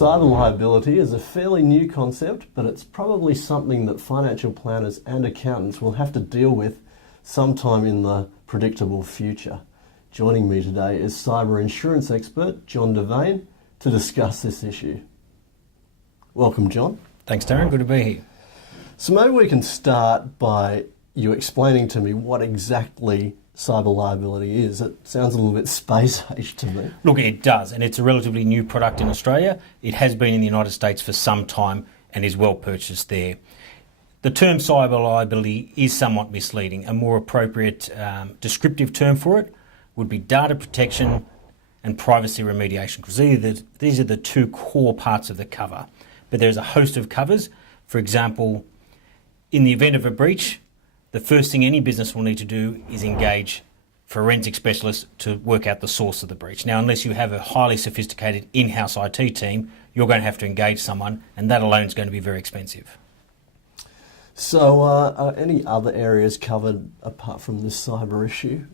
Cyber liability is a fairly new concept, but it's probably something that financial planners and accountants will have to deal with sometime in the predictable future. Joining me today is cyber insurance expert John Davaine to discuss this issue. Welcome, John. Thanks, Darren. Good to be here. So maybe we can start by you explaining to me what exactly cyber liability is. It sounds a little bit space-age to me. Look, it does, and it's a relatively new product in Australia. It has been in the United States for some time and is well purchased there. The term cyber liability is somewhat misleading. A more appropriate descriptive term for it would be data protection and privacy remediation, because these are the two core parts of the cover. But there's a host of covers. For example, in the event of a breach, the first thing any business will need to do is engage forensic specialists to work out the source of the breach. Now, unless you have a highly sophisticated in-house IT team, you're going to have to engage someone, and that alone is going to be very expensive. So are any other areas covered apart from this cyber issue?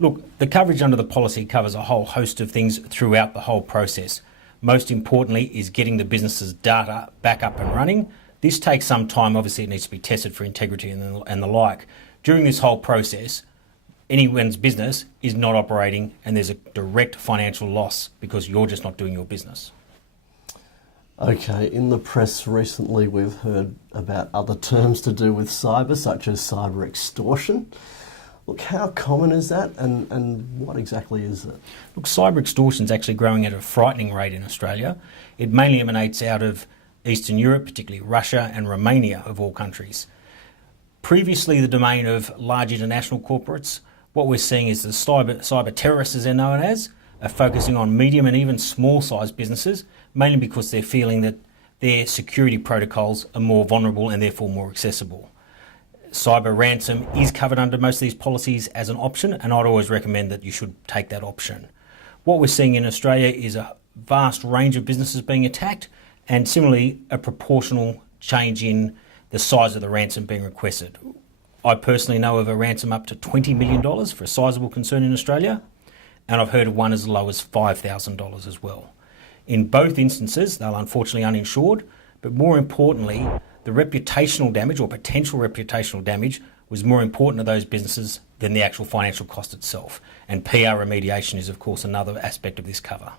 Look, the coverage under the policy covers a whole host of things throughout the whole process. Most importantly is getting the business's data back up and running. This takes some time. Obviously, it needs to be tested for integrity and the like. During this whole process, anyone's business is not operating and there's a direct financial loss because you're just not doing your business. Okay, in the press recently we've heard about other terms to do with cyber, such as cyber extortion. Look, how common is that and what exactly is it? Look, cyber extortion is actually growing at a frightening rate in Australia. It mainly emanates out of Eastern Europe, particularly Russia and Romania, of all countries. Previously the domain of large international corporates, what we're seeing is the cyber terrorists, as they're known as, are focusing on medium and even small-sized businesses, mainly because they're feeling that their security protocols are more vulnerable and therefore more accessible. Cyber ransom is covered under most of these policies as an option, and I'd always recommend that you should take that option. What we're seeing in Australia is a vast range of businesses being attacked, and similarly a proportional change in the size of the ransom being requested. I personally know of a ransom up to $20 million for a sizable concern in Australia, and I've heard of one as low as $5,000 as well. In both instances, they're unfortunately uninsured, but more importantly, the reputational damage or potential reputational damage was more important to those businesses than the actual financial cost itself. And PR remediation is, of course, another aspect of this cover.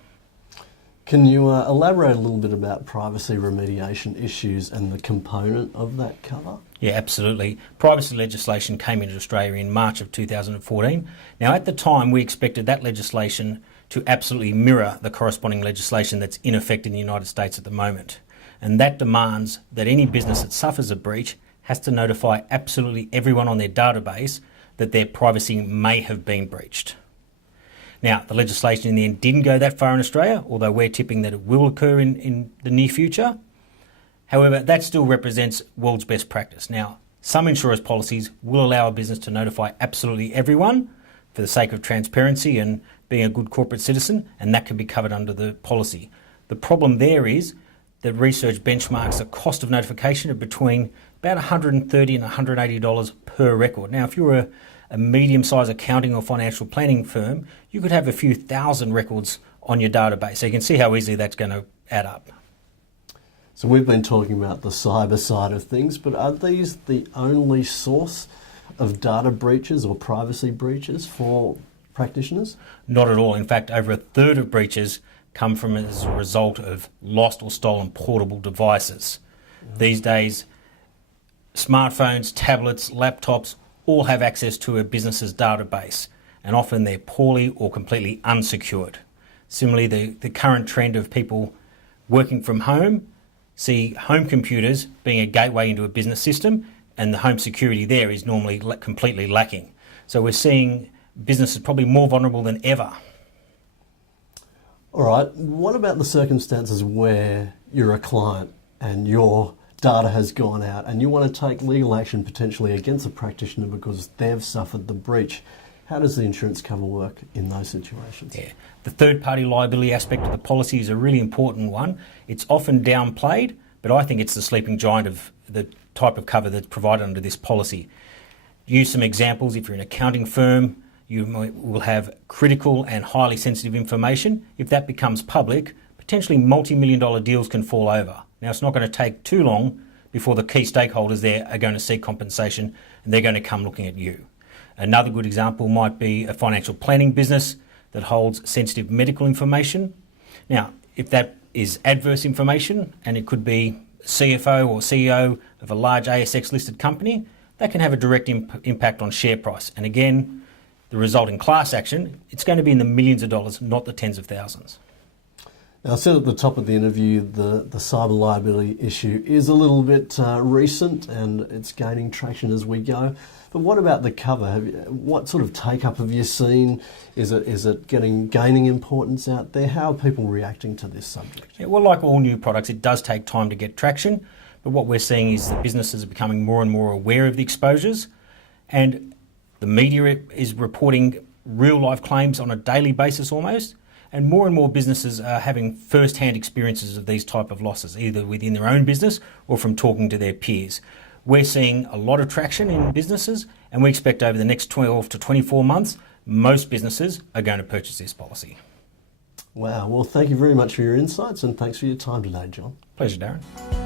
Can you elaborate a little bit about privacy remediation issues and the component of that cover? Yeah, absolutely. Privacy legislation came into Australia in March of 2014. Now, at the time, we expected that legislation to absolutely mirror the corresponding legislation that's in effect in the United States at the moment. And that demands that any business that suffers a breach has to notify absolutely everyone on their database that their privacy may have been breached. Now, the legislation in the end didn't go that far in Australia, although we're tipping that it will occur in the near future. However, that still represents world's best practice. Now, some insurers' policies will allow a business to notify absolutely everyone for the sake of transparency and being a good corporate citizen, and that can be covered under the policy. The problem there is that research benchmarks a cost of notification of between about $130 and $180 per record. Now, if you're a medium-sized accounting or financial planning firm, you could have a few thousand records on your database. So you can see how easily that's going to add up. So we've been talking about the cyber side of things, but are these the only source of data breaches or privacy breaches for practitioners? Not at all. In fact, over a third of breaches come from as a result of lost or stolen portable devices. These days, smartphones, tablets, laptops all have access to a business's database, and often they're poorly or completely unsecured. Similarly, the current trend of people working from home see home computers being a gateway into a business system, and the home security there is normally completely lacking. So we're seeing businesses probably more vulnerable than ever. All right, what about the circumstances where you're a client and your data has gone out and you want to take legal action potentially against a practitioner because they've suffered the breach? How does the insurance cover work in those situations? Yeah, the third-party liability aspect of the policy is a really important one. It's often downplayed, but I think it's the sleeping giant of the type of cover that's provided under this policy. Use some examples. If you're an accounting firm, you will have critical and highly sensitive information. If that becomes public, potentially multi-million dollar deals can fall over. Now, it's not going to take too long before the key stakeholders there are going to seek compensation and they're going to come looking at you. Another good example might be a financial planning business that holds sensitive medical information. Now, if that is adverse information, and it could be CFO or CEO of a large ASX listed company, that can have a direct impact on share price. And again, the resulting class action, it's going to be in the millions of dollars, not the tens of thousands. Now, I said at the top of the interview, the cyber liability issue is a little bit recent and it's gaining traction as we go. But what about the cover? What sort of take-up have you seen? Is it gaining importance out there? How are people reacting to this subject? Yeah, well, like all new products, it does take time to get traction. But what we're seeing is that businesses are becoming more and more aware of the exposures, and the media is reporting real-life claims on a daily basis almost. And more businesses are having first-hand experiences of these type of losses, either within their own business or from talking to their peers. We're seeing a lot of traction in businesses, and we expect over the next 12 to 24 months, most businesses are going to purchase this policy. Wow. Well, thank you very much for your insights, and thanks for your time today, John. Pleasure, Darren.